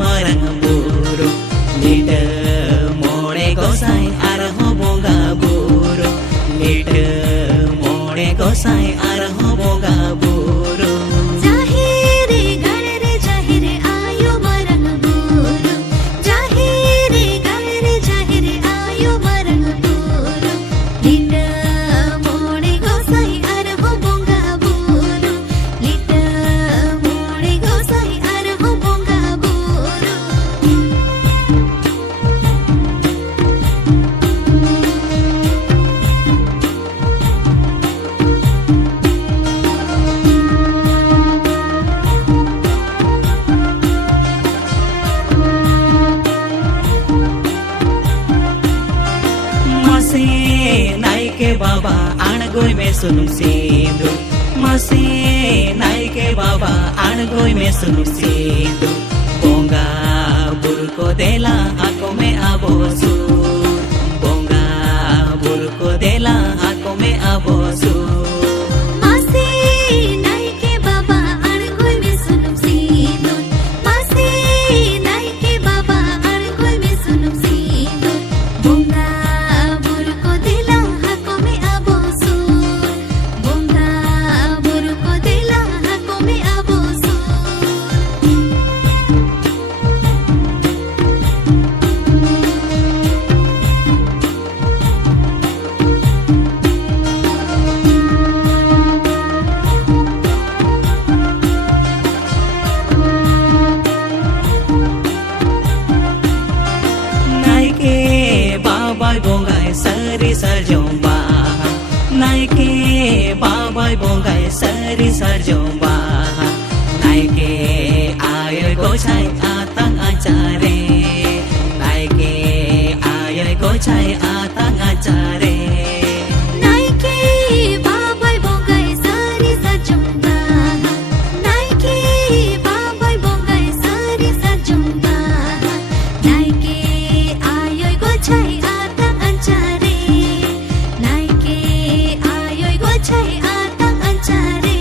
marang buru lida mone gosai arho bonga buru lida mone gosai arho bonga buru jahire galre jahire ayo marang buru jahire galre jahire ayo marang buru lida mone gosai arho bonga buru lida mone gosai arho bonga buru mase naike baba anagoi me sunum sindu mase naike baba anagoi me sunum sindu bonga burko dela ako me abosu bonga burko dela ako me abosu mase naike baba argoi me sunum sindur mase naike baba argoi me sunum sindur bonga burko dila hako me abosu bonga burko dila hako me abosu naike babai bongai sari sarjomba naike babai bongai sari sarjomba naike ayoy gochai atang achare naike ayoy gochai atang achare naike babai bongai sari sarjomba naike babai bongai sari sarjomba naike ayoy gochai atang achare naike ayoy gochai atang achare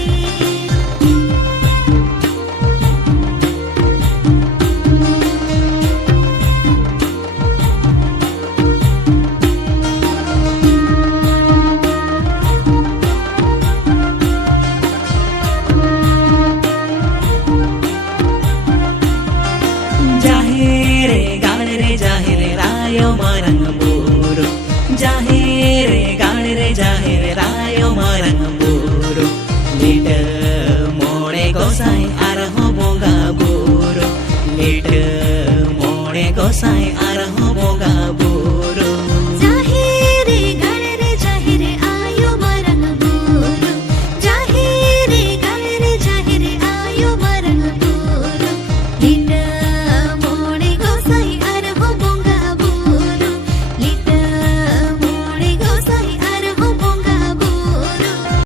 jahire galre jahire rayo marang buru jahire galre jahire rayo marang buru lida mone gosai arho bonga buru lida mone gosai arho bonga